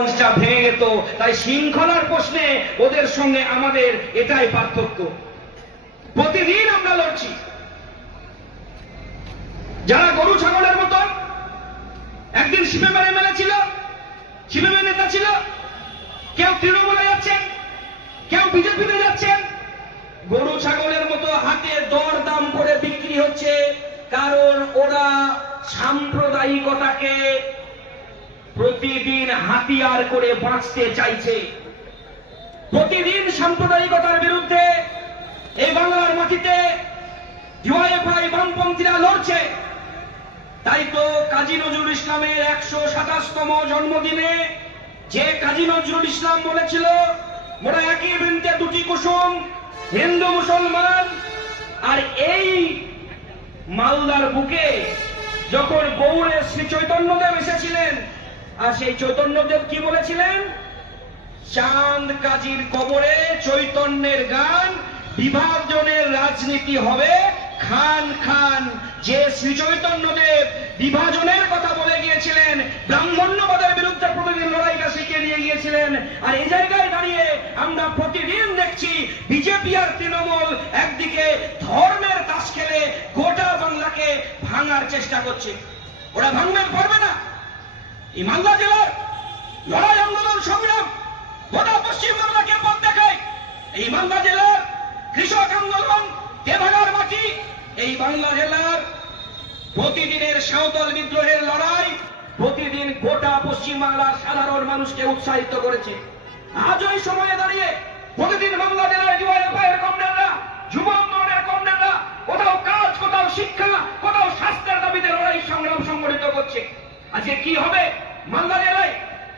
মঞ্চটা ভেঙে যেত তাই শৃঙ্খলার প্রশ্নে ওদের সঙ্গে আমাদের এটাই পার্থক্য। প্রতিদিন আমরা লড়ছি। যারা গরু ছাগলের মতন, একদিন শিবেমের এমএলএ ছিল শিবেমের নেতা ছিল, কেউ তৃণমূলে যাচ্ছেন, কেউ বিজেপিতে যাচ্ছেন, গরু ছাগলের মতো হাতে দর দাম করে বিক্রি হচ্ছে, কারণ ওরা সাম্প্রদায়িকতাকে প্রতিদিন হাতিয়ার করে বাঁচতে চাইছে। প্রতিদিন সাম্প্রদায়িকতার বিরুদ্ধে এই বাংলার মাটিতে বামপন্থীরা লড়ছে। তাই তো কাজী নজরুল ইসলামের একশো সাতাশতম জন্মদিনে যে কাজী নজরুল ইসলাম বলেছিল, মোরা একই বৃন্তে দুটি কুসুম, হিন্দু, মুসলমান। আর এই মালদার বুকে যখন গৌড়ে শ্রী চৈতন্যদেব এসেছিলেন আর সেই চৈতন্যদেব কি বলেছিলেন? চাঁদ কাজীর কবরে চৈতন্যের গান, বিভাজনের রাজনীতি হবে। খান খান, যে শ্রী চৈতন্যদেব বিভাজনের কথা বলে গিয়েছিলেন ব্রাহ্মণ্যবাদের বিরুদ্ধে প্রতিদিন লড়াইটা শিখিয়ে দিয়ে গিয়েছিলেন। আর এই জায়গায় দাঁড়িয়ে আমরা প্রতিদিন দেখছি বিজেপি আর তৃণমূল একদিকে ধর্মের তাস খেলে গোটা বাংলাকে ভাঙার চেষ্টা করছে। ওরা ভাঙবে পারবে না। এই মালদা জেলার লড়াই আন্দোলন সংগ্রাম গোটা পশ্চিমবাংলাকে পথ দেখায়। এই মালদা জেলার কৃষক আন্দোলন দেভাগার মাটি, এই বাংলা জেলার প্রতিদিনের সাঁওতাল বিদ্রোহের লড়াই প্রতিদিন গোটা পশ্চিমবাংলার সাধারণ মানুষকে উৎসাহিত করেছে। আজ ওই সময়ে দাঁড়িয়ে প্রতিদিন বাংলা জেলার ডিওয়াইএফআইয়ের কমরেডরা, যুব আন্দোলনের কমরেডরা, কোথাও কাজ, কোথাও শিক্ষা, কোথাও স্বাস্থ্যের দাবিতে লড়াই সংগ্রাম সংগঠিত করছে আজকে কি হবে মালদা জেলায়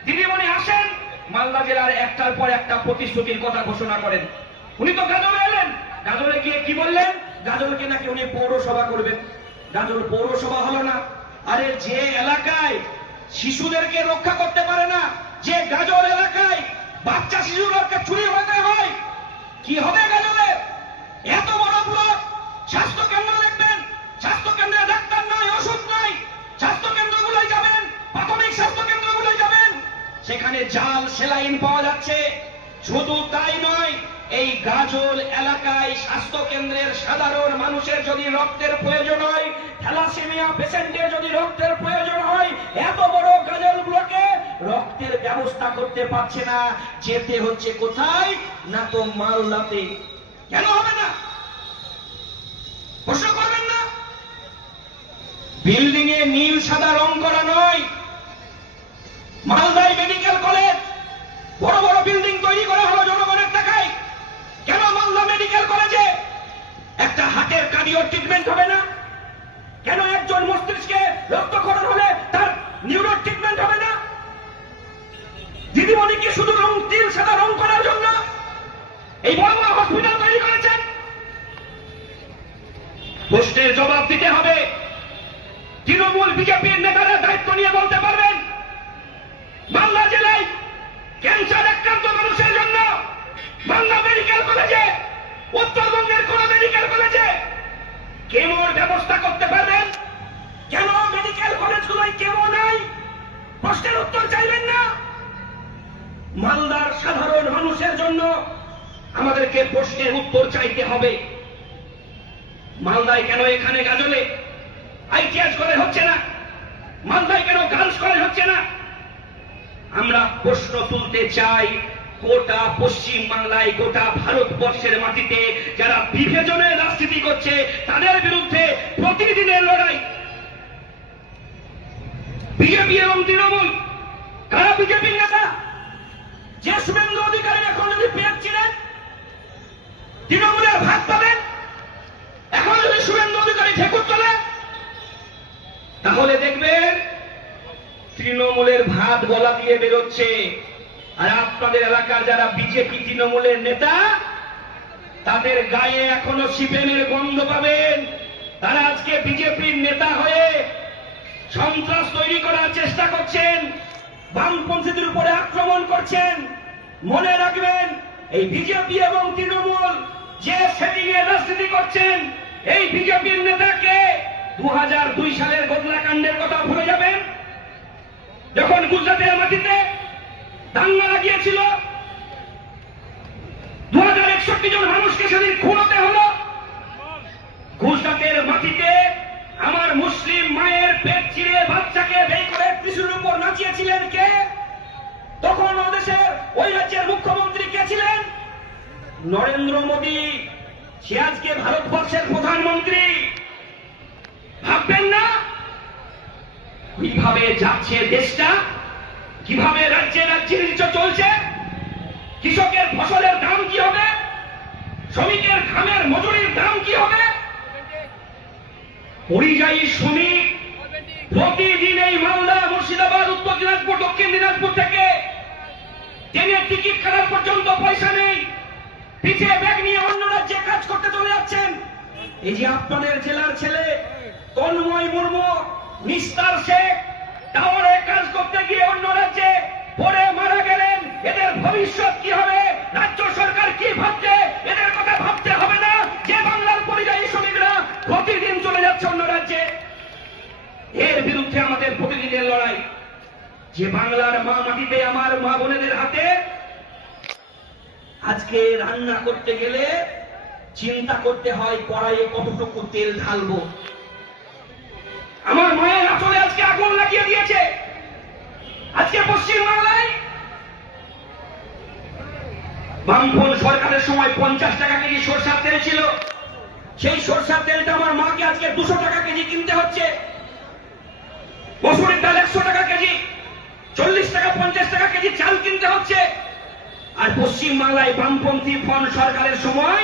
দিদিমণি আসেন মালদা জেলার একটার পর একটা প্রতিশ্রুতির কথা ঘোষণা করেন। উনি তো গাজলে এলেন। গাজলে গিয়ে কি বললেন? গাজলকে নাকি উনি পৌরসভা করবেন। গাজল পৌরসভা হলো না। আরে যে এলাকায় শিশুদেরকে রক্ষা করতে পারে না, যে গাজল এলাকায় বাচ্চা শিশুদেরকে চুরি হতে হয়, কি হবে গাজলে? এত বড় ব্লক স্বাস্থ্য কেন্দ্র সেখানে জাল সেলাইন পাওয়া যাচ্ছে। শুধু তাই নয়, এই গাজল এলাকায় স্বাস্থ্য কেন্দ্রের সাধারণ মানুষের যদি রক্তের প্রয়োজন হয়, থ্যালাসেমিয়া পেশেন্টের যদি রক্তের প্রয়োজন হয়, এত বড় গাজল ব্লকে রক্তের ব্যবস্থা করতে পারছে না। যেতে হচ্ছে কোথায়? না তো মালদাতে। কেন হবে না? প্রশ্ন করবেন না? বিল্ডিং এ নীল সাদা রং করা নয়। মালদায় মেডিকেল কলেজ বড় বড় বিল্ডিং তৈরি করা হলো জনগণের টাকায় কেন মালদা মেডিকেল কলেজে একটা হাতের কার্ডিও ট্রিটমেন্ট হবে না? কেন একজন মস্তিষ্কে রক্তক্ষরণ হলে তার নিউরো ট্রিটমেন্ট হবে না? দিদিমণি কি শুধু রং, তিল, সাদা রং করার জন্য এই বড় বড় হসপিটাল তৈরি করেছেন? প্রশ্নের জবাব দিতে হবে। তৃণমূল বিজেপির নেতারা দায়িত্ব নিয়ে বলতে পারবেন। বাংলা জেলায় ক্যান্সার আক্রান্ত মানুষের জন্য বাংলা মেডিকেল কলেজে উত্তরবঙ্গের কোন মেডিকেল কলেজে কেমোর ব্যবস্থা করতে পারবেন? কেন মেডিকেল কলেজগুলোয় কেমো নাই? প্রশ্নের উত্তর চাইবেন না? মালদার সাধারণ মানুষের জন্য আমাদেরকে প্রশ্নের উত্তর চাইতে হবে। মালদায় কেন এখানে গাজলে? আইটিএস কলেজ হচ্ছে না। মালদায় কেন গার্লস কলেজ হচ্ছে না? আমরা প্রশ্ন তুলতে চাই গোটা পশ্চিম বাংলায় গোটা ভারতবর্ষের মাটিতে যারা বিভাজনের রাজনীতি করছে, তাদের বিরুদ্ধে প্রতিদিনের লড়াই। বিজেপি এবং তৃণমূল, কারা বিজেপির নেতা? যে শুভেন্দু অধিকারী এখন যদি পেঁয়াজ ছিলেন তৃণমূলের ভাগ পাবেন। এখন যদি শুভেন্দু অধিকারী ঠেকুর চলে তাহলে দেখবেন, তৃণমূলের ভাত গলা দিয়ে বেরোচ্ছে। আর আপনাদের এলাকার যারা বিজেপি তৃণমূলের নেতা, তাদের গায়ে এখনও সিপিএমের গন্ধ পাবেন। তারা আজকে বিজেপির নেতা হয়ে সন্ত্রাস তৈরি করার চেষ্টা করছেন, বামপন্থীদের উপরে আক্রমণ করছেন। মনে রাখবেন, এই বিজেপি এবং তৃণমূল যে এর রাজনীতি করছেন, এই বিজেপির নেতাকে দু হাজার দুই সালের গোদলা কাণ্ডের কথা ভুলে যাবেন? যখন গুজরাটের মাটিতে দাঙ্গা লাগিয়েছিল। দু হাজার একষট্টি জন মানুষকে সেদিন খুন হতে হলো। গুজরাটের মাটিতে আমার মুসলিম মায়ের পেট চিরে বাচ্চাকে বের করে ত্রিশুর উপর নাচিয়েছিলেন কে? তখন দেশের ওই রাজ্যের মুখ্যমন্ত্রী কে ছিলেন? নরেন্দ্র মোদী। সে আজকে ভারতবর্ষের প্রধানমন্ত্রী। ভাববেন না? কীভাবে যাচ্ছে দেশটা। কীভাবে রাজ্যে রাজ্যে নির্য চলছে? কৃষকের ফসলের দাম কি হবে? শ্রমিকের ঘামের মজুরির দাম কি হবে? পরিযায়ী শ্রমিক প্রতিদিন এই মালদা, মুর্শিদাবাদ, উত্তর দিনাজপুর, দক্ষিণ দিনাজপুর থেকে ট্রেনের টিকিট কাটার পর্যন্ত পয়সা নেই। পিছিয়ে ব্যাগ নিয়ে অন্য রাজ্যে কাজ করতে চলে যাচ্ছেন। এই যে আপনাদের জেলার ছেলে তন্ময় মুর্মু নিস্তার শেখ টাওয়ারে কাজ করতে গিয়ে অন্য রাজ্যে পড়ে মারা গেলেন। এদের ভবিষ্যৎ কি হবে? রাজ্য সরকার কি ভাবছে? এদের কথা ভাবতে হবে না। যে বাংলার পরিযায়ী শ্রমিকরা প্রতিদিন চলে যাচ্ছে অন্য রাজ্যে। এর বিরুদ্ধে আমাদের প্রতিদিনের লড়াই। যে বাংলার মা মাটিতে আমার মা বোনেদের হাতে আজকে রান্না করতে গেলে চিন্তা করতে হয়, কড়াইয়ে কতটুকু তেল ঢালবো? আগুন দিয়েছে। আজকে পশ্চিম বাংলায় বামফল সরকারের সময় পঞ্চাশ টাকা কেজি সরষার তেল ছিল। সেই সরষার তেলটা আমার মাকে আজকে দুশো টাকা কেজি কিনতে হচ্ছে। মসুরের ডাল একশো টাকা কেজি, চল্লিশ টাকা, পঞ্চাশ টাকা কেজি চাল কিনতে হচ্ছে। আর পশ্চিম বাংলায় বামপন্থী ফন সরকারের সময়